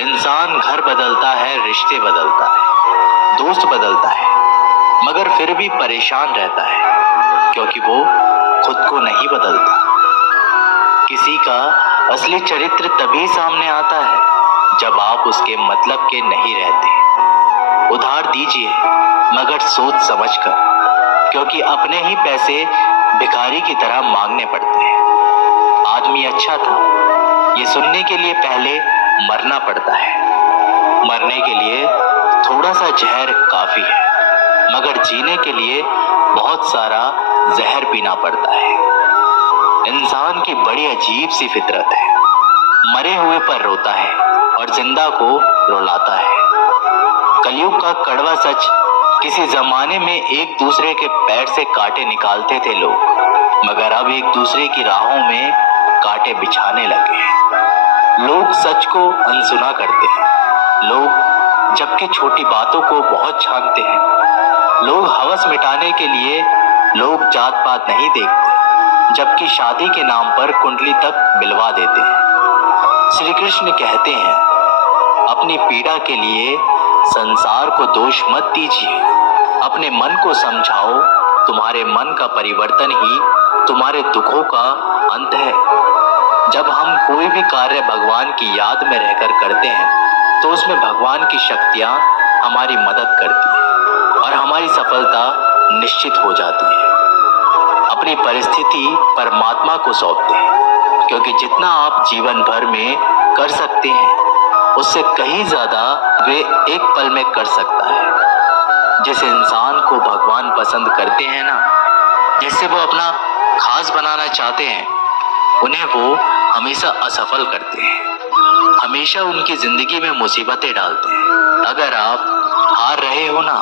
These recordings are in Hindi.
इंसान घर बदलता है, रिश्ते बदलता है, दोस्त बदलता है, मगर फिर भी परेशान रहता है क्योंकि वो खुद को नहीं बदलता। किसी का असली चरित्र तभी सामने आता है जब आप उसके मतलब के नहीं रहते। उधार दीजिए मगर सोच समझकर, क्योंकि अपने ही पैसे भिखारी की तरह मांगने पड़ते हैं। आदमी अच्छा था ये सुनने के लिए पहले मरना पड़ता है। मरने के लिए थोड़ा सा जहर काफी है, मगर जीने के लिए बहुत सारा जहर पीना पड़ता है। इंसान की बड़ी अजीब सी फितरत है, मरे हुए पर रोता है और जिंदा को रुलाता है। कलयुग का कड़वा सच, किसी जमाने में एक दूसरे के पैर से कांटे निकालते थे लोग, मगर अब एक दूसरे की राहों में कांटे बिछाने लगे हैं। लोग सच को अनसुना करते हैं, लोग जबकि छोटी बातों को बहुत छानते हैं। लोग हवस मिटाने के लिए लोग जात पात नहीं देखते, जबकि शादी के नाम पर कुंडली तक मिलवा देते हैं। श्री कृष्ण कहते हैं, अपनी पीड़ा के लिए संसार को दोष मत दीजिए, अपने मन को समझाओ। तुम्हारे मन का परिवर्तन ही तुम्हारे दुखों का अंत है। जब हम कोई भी कार्य भगवान की याद में रहकर करते हैं तो उसमें भगवान की शक्तियां हमारी मदद करती हैं और हमारी सफलता निश्चित हो जाती है। अपनी परिस्थिति परमात्मा को सौंपते हैं, क्योंकि जितना आप जीवन भर में कर सकते हैं उससे कहीं ज्यादा वे एक पल में कर सकता है। जिस इंसान को भगवान पसंद करते हैं ना, जिससे वो अपना खास बनाना चाहते हैं, उन्हें वो हमेशा असफल करते हैं, हमेशा उनकी जिंदगी में मुसीबतें डालते हैं। अगर आप हार रहे हो ना,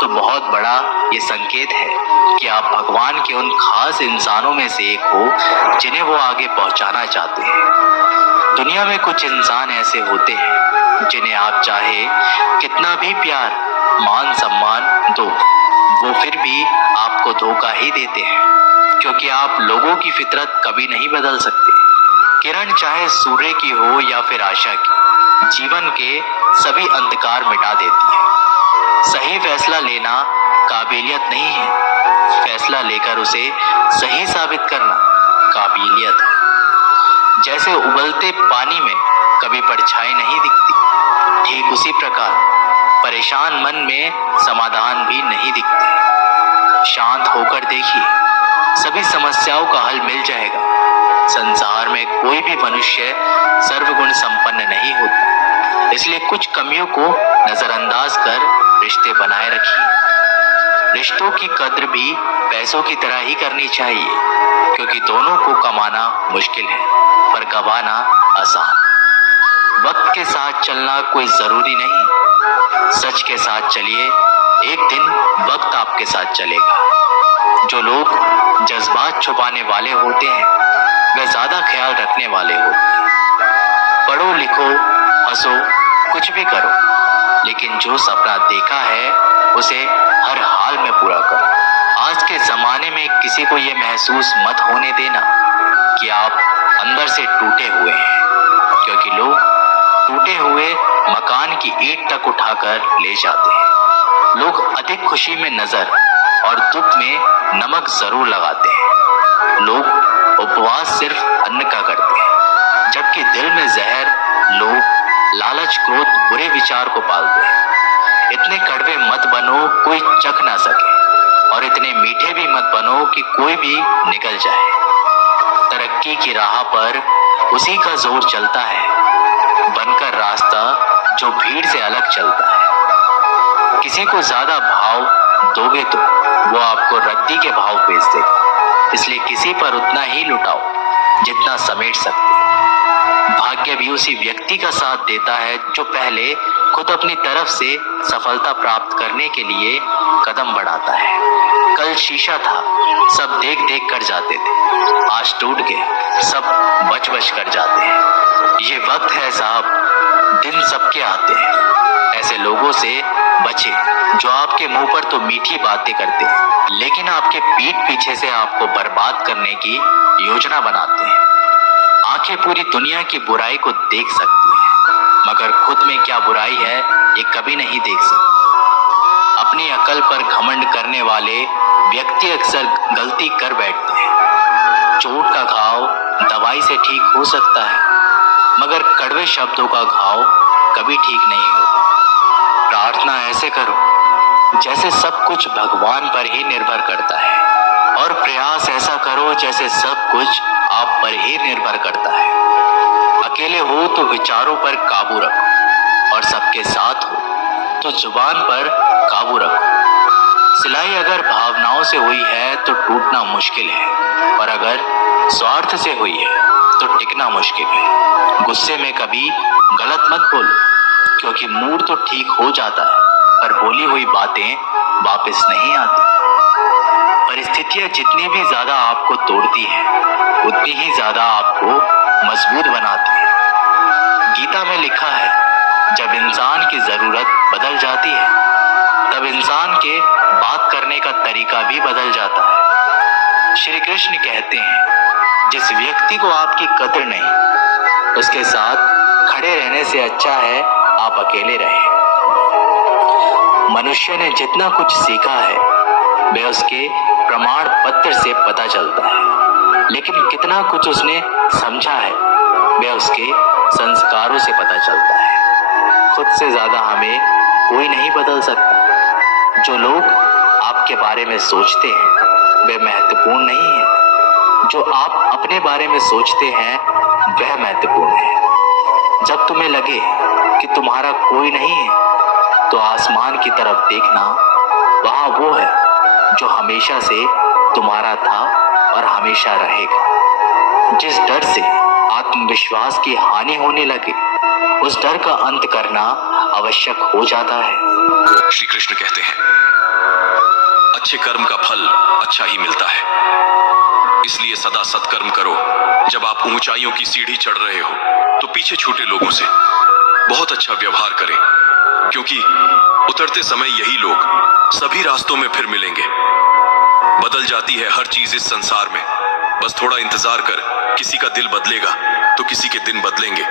तो बहुत बड़ा ये संकेत है कि आप भगवान के उन खास इंसानों में से एक हो जिन्हें वो आगे पहुंचाना चाहते हैं। दुनिया में कुछ इंसान ऐसे होते हैं जिन्हें आप चाहे कितना भी प्यार, मान सम्मान दो, वो फिर भी आपको धोखा ही देते हैं, क्योंकि आप लोगों की फितरत कभी नहीं बदल सकते। किरण चाहे सूर्य की हो या फिर आशा की, जीवन के सभी अंधकार मिटा देती है। सही फैसला लेना काबिलियत नहीं है, फैसला लेकर उसे सही साबित करना काबिलियत है। जैसे उबलते पानी में कभी परछाई नहीं दिखती, ठीक उसी प्रकार परेशान मन में समाधान भी नहीं दिखते। शांत होकर देखिए, सभी समस्याओं का हल मिल जाएगा। संसार में कोई भी मनुष्य सर्वगुण संपन्न नहीं होता, इसलिए कुछ कमियों को नजरअंदाज कर रिश्ते बनाए रखिए। रिश्तों की कद्र भी पैसों की तरह ही करनी चाहिए, क्योंकि दोनों को कमाना मुश्किल है पर गंवाना आसान। वक्त के साथ चलना कोई जरूरी नहीं, सच के साथ चलिए, एक दिन वक्त आपके साथ चलेगा। जो लोग जज्बात छुपाने वाले होते हैं वे ज्यादा ख्याल रखने वाले होते हैं। पढ़ो लिखो, हंसो, कुछ भी करो, लेकिन जो सपना देखा है उसे हर हाल में पूरा करो। आज के जमाने में किसी को ये महसूस मत होने देना कि आप अंदर से टूटे हुए हैं, क्योंकि लोग टूटे हुए मकान की ईंट तक उठाकर ले जाते हैं। लोग अधिक खुशी में नजर और दुख में नमक जरूर लगाते हैं। लोग उपवास सिर्फ अन्न का करते हैं, जबकि दिल में जहर, लोभ, लालच, क्रोध, बुरे विचार को पालते हैं। इतने कड़वे मत बनो कोई चख ना सके, और इतने मीठे भी मत बनो कि कोई भी निकल जाए। तरक्की की राह पर उसी का जोर चलता है, बनकर रास्ता जो भीड़ से अलग चलता है। किसी को ज्यादा भाव दोगे तो वो आपको रद्दी के भाव बेच देगा, इसलिए किसी पर उतना ही लुटाओ जितना समेट सकते। भाग्य भी उसी व्यक्ति का साथ देता है जो पहले खुद अपनी तरफ से सफलता प्राप्त करने के लिए कदम बढ़ाता है। कल शीशा था, सब देख देख कर जाते थे, आज टूट गए, सब बच बच कर जाते हैं। ये वक्त है साहब, दिन सबके आते हैं। ऐसे लोगों से बचे जो आपके मुंह पर तो मीठी बातें करते हैं, लेकिन आपके पीठ पीछे से आपको बर्बाद करने की योजना बनाते हैं। आंखें पूरी दुनिया की बुराई को देख सकती हैं, मगर खुद ये कभी नहीं देख सकते। अपनी अकल पर घमंड करने वाले व्यक्ति अक्सर गलती कर बैठते हैं। चोट का घाव दवाई से ठीक हो सकता है, मगर कड़वे शब्दों का घाव कभी ठीक नहीं होता। प्रार्थना ऐसे करो जैसे सब कुछ भगवान पर ही निर्भर करता है, और प्रयास ऐसा करो जैसे सब कुछ आप पर ही निर्भर करता है। अकेले हो तो विचारों पर काबू रखो, और सबके साथ हो तो जुबान पर काबू रखो। सिलाई अगर भावनाओं से हुई है तो टूटना मुश्किल है, और अगर स्वार्थ से हुई है तो टिकना मुश्किल है। गुस्से में कभी गलत मत बोलो, क्योंकि मूड तो ठीक हो जाता है, पर बोली हुई बातें वापस नहीं आती। परिस्थितियां जितनी भी ज्यादा आपको तोड़ती है, उतनी ही ज्यादा आपको मजबूत बनाती है। गीता में लिखा है, जब इंसान की जरूरत बदल जाती है, तब इंसान के बात करने का तरीका भी बदल जाता है। श्री कृष्ण कहते हैं, जिस व्यक्ति को आपकी कद्र नहीं, उसके साथ खड़े रहने से अच्छा है आप अकेले रहें। मनुष्य ने जितना कुछ सीखा है वह उसके प्रमाण पत्र से पता चलता है, लेकिन कितना कुछ उसने समझा है वह उसके संस्कारों से पता चलता है। खुद से ज्यादा हमें कोई नहीं बदल सकता। जो लोग आपके बारे में सोचते हैं वे महत्वपूर्ण नहीं है, जो आप अपने बारे में सोचते हैं वह महत्वपूर्ण है। जब तुम्हें लगे कि तुम्हारा कोई नहीं है तो आसमान की तरफ देखना, वहां वो है जो हमेशा से तुम्हारा था और हमेशा रहेगा। जिस डर से आत्मविश्वास की हानि होने लगे, उस डर का अंत करना आवश्यक हो जाता है। श्री कृष्ण कहते हैं, अच्छे कर्म का फल अच्छा ही मिलता है, इसलिए सदा सत्कर्म करो। जब आप ऊंचाइयों की सीढ़ी चढ़ रहे हो तो पीछे छूटे लोगों से बहुत अच्छा व्यवहार करें, क्योंकि उतरते समय यही लोग सभी रास्तों में फिर मिलेंगे। बदल जाती है हर चीज इस संसार में, बस थोड़ा इंतजार कर, किसी का दिल बदलेगा तो किसी के दिन बदलेंगे।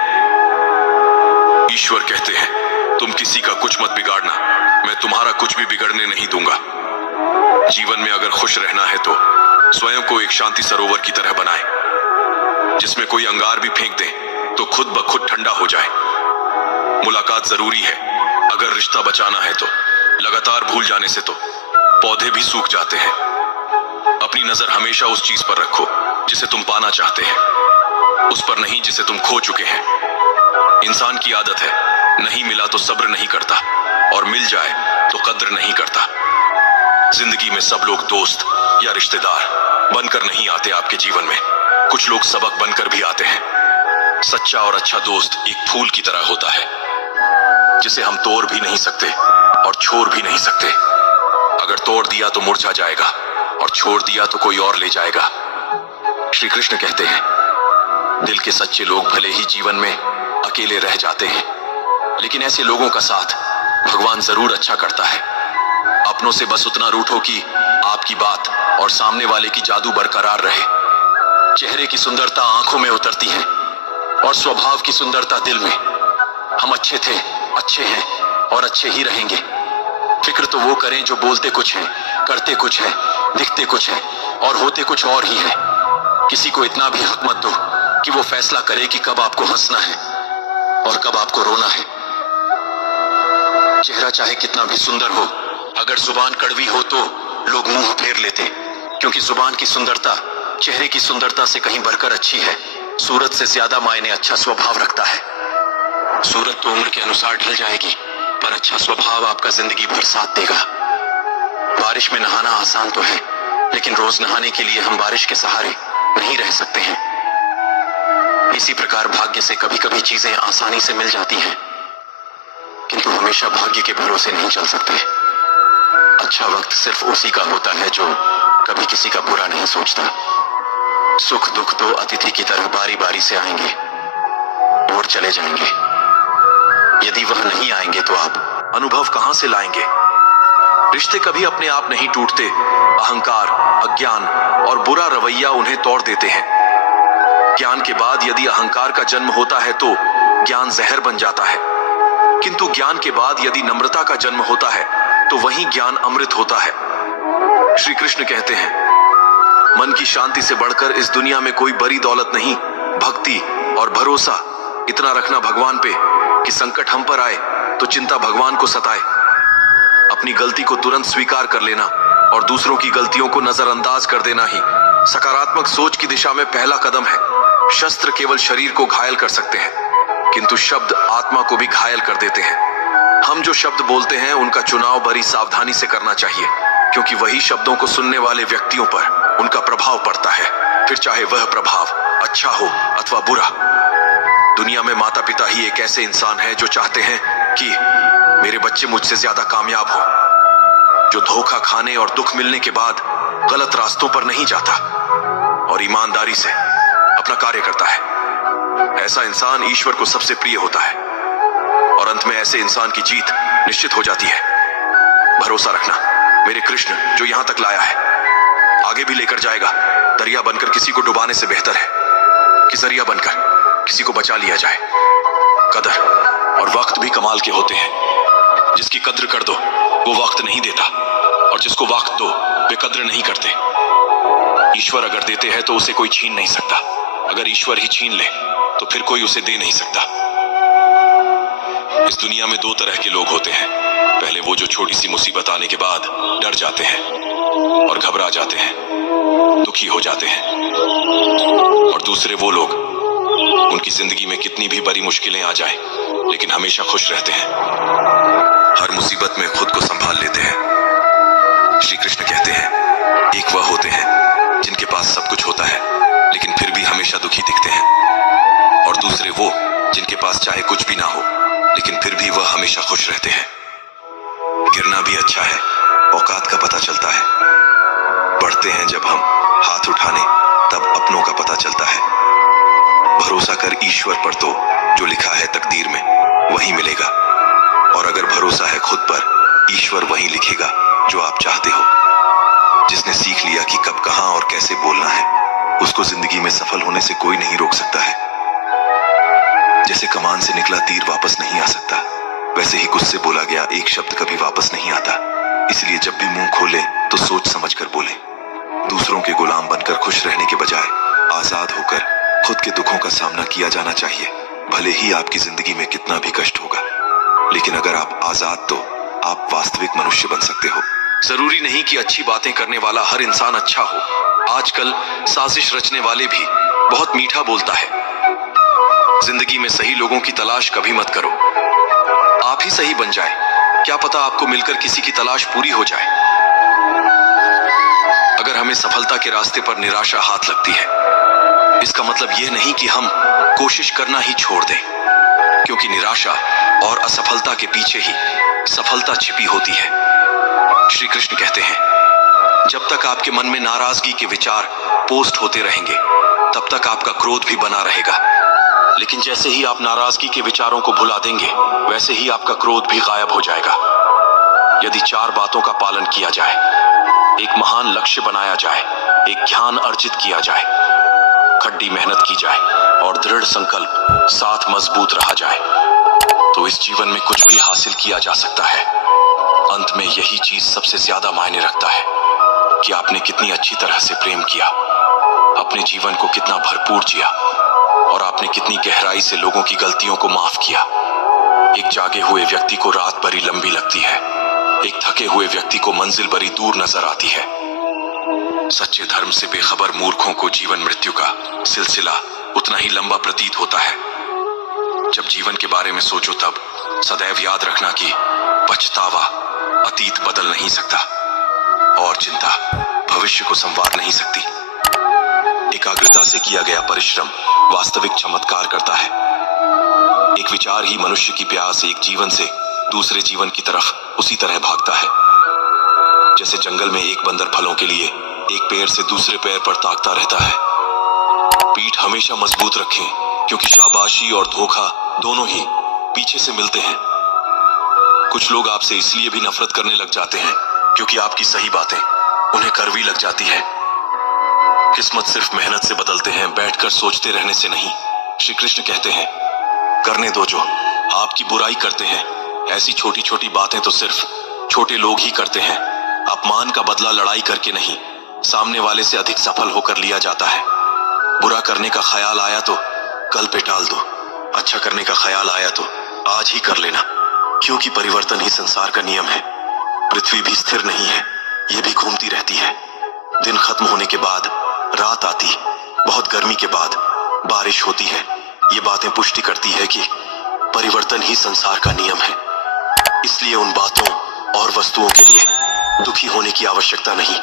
ईश्वर कहते हैं, तुम किसी का कुछ मत बिगाड़ना, मैं तुम्हारा कुछ भी बिगड़ने नहीं दूंगा। जीवन में अगर खुश रहना है तो स्वयं को एक शांति सरोवर की तरह बनाए, जिसमें कोई अंगार भी फेंक दे तो खुद ब खुद ठंडा हो जाए। मुलाकात जरूरी है, अगर रिश्ता बचाना है तो। लगातार भूल जाने से तो पौधे भी सूख जाते हैं। अपनी नजर हमेशा उस चीज पर रखो जिसे तुम पाना चाहते हैं, उस पर नहीं जिसे तुम खो चुके हैं। इंसान की आदत है, नहीं मिला तो सब्र नहीं करता, और मिल जाए तो कद्र नहीं करता। जिंदगी में सब लोग दोस्त या रिश्तेदार बनकर नहीं आते आपके जीवन में, कुछ लोग सबक बनकर भी आते हैं। सच्चा और अच्छा दोस्त एक फूल की तरह होता है, जिसे हम तोड़ भी नहीं सकते और छोड़ भी नहीं सकते। अगर तोड़ दिया तो मुरझा जाएगा, और छोड़ दिया तो कोई और ले जाएगा। श्री कृष्ण कहते हैं, दिल के सच्चे लोग भले ही जीवन में अकेले रह जाते हैं, लेकिन ऐसे लोगों का साथ भगवान जरूर अच्छा करता है। अपनों से बस उतना रूठो कि आपकी बात और सामने वाले की जादू बरकरार रहे। चेहरे की सुंदरता आंखों में उतरती है, और स्वभाव की सुंदरता दिल में। हम अच्छे थे, अच्छे हैं और अच्छे ही रहेंगे। फिक्र तो वो करें जो बोलते कुछ हैं, करते कुछ है, दिखते कुछ है और होते कुछ और ही है। किसी को इतना भी हक मत दो कि वो फैसला करे कि कब आपको हंसना है और कब आपको रोना है। चेहरा चाहे कितना भी सुंदर हो, अगर जुबान कड़वी हो तो लोग मुंह फेर लेते, क्योंकि जुबान की सुंदरता चेहरे की सुंदरता से कहीं बढ़कर अच्छी है। सूरत से ज्यादा मायने अच्छा स्वभाव रखता है। सूरत तो उम्र के अनुसार ढल जाएगी, पर अच्छा स्वभाव आपका जिंदगी भर साथ देगा। बारिश में नहाना आसान तो है, लेकिन रोज नहाने के लिए हम बारिश के सहारे नहीं रह सकते हैं। इसी प्रकार भाग्य से कभी कभी चीजें आसानी से मिल जाती हैं, किंतु हमेशा भाग्य के भरोसे नहीं चल सकते। अच्छा वक्त सिर्फ उसी का होता है जो कभी किसी का बुरा नहीं सोचता। सुख दुख तो अतिथि की तरह बारी बारी से आएंगे और चले जाएंगे। यदि वह नहीं आएंगे तो आप अनुभव कहां से लाएंगे? रिश्ते कभी अपने आप नहीं टूटते। अहंकार, अज्ञान और बुरा रवैया उन्हें तोड़ देते हैं। ज्ञान के बाद यदि अहंकार का जन्म होता है तो ज्ञान जहर बन जाता है। किंतु ज्ञान के बाद यदि नम्रता का जन्म होता है तो वही ज्ञान अमृत होता है। श्री कृष्ण कहते हैं, मन की शांति से बढ़कर इस दुनिया में कोई बड़ी दौलत नहीं। भक्ति और भरोसा इतना रखना भगवान पे कि संकट हम पर आए तो चिंता भगवान को सताए। अपनी गलती को तुरंत स्वीकार कर लेना और दूसरों की गलतियों को नजरअंदाज कर देना ही सकारात्मक सोच की दिशा में पहला कदम है। शस्त्र केवल शरीर को घायल कर सकते हैं, किंतु शब्द आत्मा को भी घायल कर देते हैं। हम जो शब्द बोलते हैं उनका चुनाव बड़ी सावधानी से करना चाहिए, क्योंकि वही शब्दों को सुनने वाले व्यक्तियों पर उनका प्रभाव पड़ता है, फिर चाहे वह प्रभाव अच्छा हो अथवा बुरा। दुनिया में माता पिता ही एक ऐसे इंसान है जो चाहते हैं कि मेरे बच्चे मुझसे ज्यादा कामयाब हो, जो धोखा खाने और दुख मिलने के बाद गलत रास्तों पर नहीं जाता और ईमानदारी से अपना कार्य करता है। ऐसा इंसान ईश्वर को सबसे प्रिय होता है और अंत में ऐसे इंसान की जीत निश्चित हो जाती है। भरोसा रखना, मेरे कृष्ण जो यहां तक लाया है आगे भी लेकर जाएगा। दरिया बनकर किसी को डुबाने से बेहतर है कि जरिया बनकर किसी को बचा लिया जाए। कदर और वक्त भी कमाल के होते हैं। जिसकी कद्र कर दो वो वक्त नहीं देता, और जिसको वक्त दो वे कद्र नहीं करते। ईश्वर अगर देते हैं तो उसे कोई छीन नहीं सकता, अगर ईश्वर ही छीन ले तो फिर कोई उसे दे नहीं सकता। इस दुनिया में दो तरह के लोग होते हैं। पहले वो जो छोटी सी मुसीबत आने के बाद डर जाते हैं और घबरा जाते हैं, दुखी हो जाते हैं। और दूसरे वो लोग, उनकी जिंदगी में कितनी भी बड़ी मुश्किलें आ जाए लेकिन हमेशा खुश रहते हैं, हर मुसीबत में खुद को संभाल लेते हैं। श्री कृष्ण कहते हैं, एक वह होते हैं जिनके पास सब कुछ होता है लेकिन फिर भी हमेशा दुखी दिखते हैं, और दूसरे वो जिनके पास चाहे कुछ भी ना हो लेकिन फिर भी वह हमेशा खुश रहते हैं। गिरना भी अच्छा है, औकात का पता चलता है। बढ़ते हैं जब हम हाथ उठाने तब अपनों का पता चलता है। भरोसा कर ईश्वर पर तो जो लिखा है तकदीर में वही मिलेगा, और अगर भरोसा है खुद पर ईश्वर वही लिखेगा जो आप चाहते हो। जिसने सीख लिया कि कब कहां और कैसे बोलना है उसको जिंदगी में सफल होने से कोई नहीं रोक सकता है। जैसे कमान से निकला तीर वापस नहीं आ सकता, वैसे ही गुस्से बोला गया एक शब्द कभी वापस नहीं आता। इसलिए जब भी मुंह खोले तो सोच समझ कर बोले। दूसरों के गुलाम बनकर खुश रहने के बजाय आजाद होकर खुद के दुखों का सामना किया जाना चाहिए। भले ही आपकी जिंदगी में कितना भी कष्ट होगा, लेकिन अगर आप आजाद तो आप वास्तविक मनुष्य बन सकते हो। जरूरी नहीं कि अच्छी बातें करने वाला हर इंसान अच्छा हो। आजकल साजिश रचने वाले भी बहुत मीठा बोलता है। जिंदगी में सही लोगों की तलाश कभी मत करो, आप ही सही बन जाए। क्या पता आपको मिलकर किसी की तलाश पूरी हो जाए। अगर हमें सफलता के रास्ते पर निराशा हाथ लगती है, इसका मतलब यह नहीं कि हम कोशिश करना ही छोड़ दें, क्योंकि निराशा और असफलता के पीछे ही सफलता छिपी होती है। श्री कृष्ण कहते हैं, जब तक आपके मन में नाराजगी के विचार पोस्ट होते रहेंगे तब तक आपका क्रोध भी बना रहेगा, लेकिन जैसे ही आप नाराजगी के विचारों को भुला देंगे वैसे ही आपका क्रोध भी गायब हो जाएगा। यदि 4 बातों का पालन किया जाए, एक महान लक्ष्य बनाया जाए, एक ज्ञान अर्जित किया जाए, कड़ी मेहनत की जाए और दृढ़ संकल्प साथ मजबूत रहा जाए, तो इस जीवन में कुछ भी हासिल किया जा सकता है। अंत में यही चीज सबसे ज्यादा मायने रखता है कि आपने कितनी अच्छी तरह से प्रेम किया, अपने जीवन को कितना भरपूर जिया और आपने कितनी गहराई से लोगों की गलतियों को माफ किया। एक जागे हुए व्यक्ति को रात बड़ी लंबी लगती है, एक थके हुए व्यक्ति को मंजिल बड़ी दूर नजर आती है। सच्चे धर्म से बेखबर मूर्खों को जीवन मृत्यु का सिलसिला उतना ही लंबा प्रतीत होता है। जब जीवन के बारे में सोचो तब सदैव याद रखना कि पछतावा अतीत बदल नहीं सकता और चिंता भविष्य को संवार नहीं सकती। एकाग्रता से किया गया परिश्रम वास्तविक चमत्कार करता है। एक विचार ही मनुष्य की प्यास एक जीवन से दूसरे जीवन की तरफ उसी तरह भागता है, जैसे जंगल में एक बंदर फलों के लिए एक पेड़ से दूसरे पेड़ पर ताकता रहता है। पीठ हमेशा मजबूत रखें, क्योंकि शाबाशी और धोखा दोनों ही पीछे से मिलते हैं। कुछ लोग आपसे इसलिए भी नफरत करने लग जाते हैं क्योंकि आपकी सही बातें उन्हें कड़वी लग जाती है। किस्मत सिर्फ मेहनत से बदलते हैं, बैठकर सोचते रहने से नहीं। श्री कृष्ण कहते हैं, करने दो जो आपकी बुराई करते हैं। ऐसी छोटी छोटी बातें तो सिर्फ छोटे लोग ही करते हैं। अपमान का बदला लड़ाई करके नहीं, सामने वाले से अधिक सफल होकर लिया जाता है। बुरा करने का ख्याल आया तो कल पे टाल दो, अच्छा करने का ख्याल आया तो आज ही कर लेना, क्योंकि परिवर्तन ही संसार का नियम है। पृथ्वी भी स्थिर नहीं है, ये भी घूमती रहती है। दिन खत्म होने के बाद रात आती, बहुत गर्मी के बाद बारिश होती है। ये बातें पुष्टि करती है कि परिवर्तन ही संसार का नियम है। इसलिए उन बातों और वस्तुओं के लिए दुखी होने की आवश्यकता नहीं।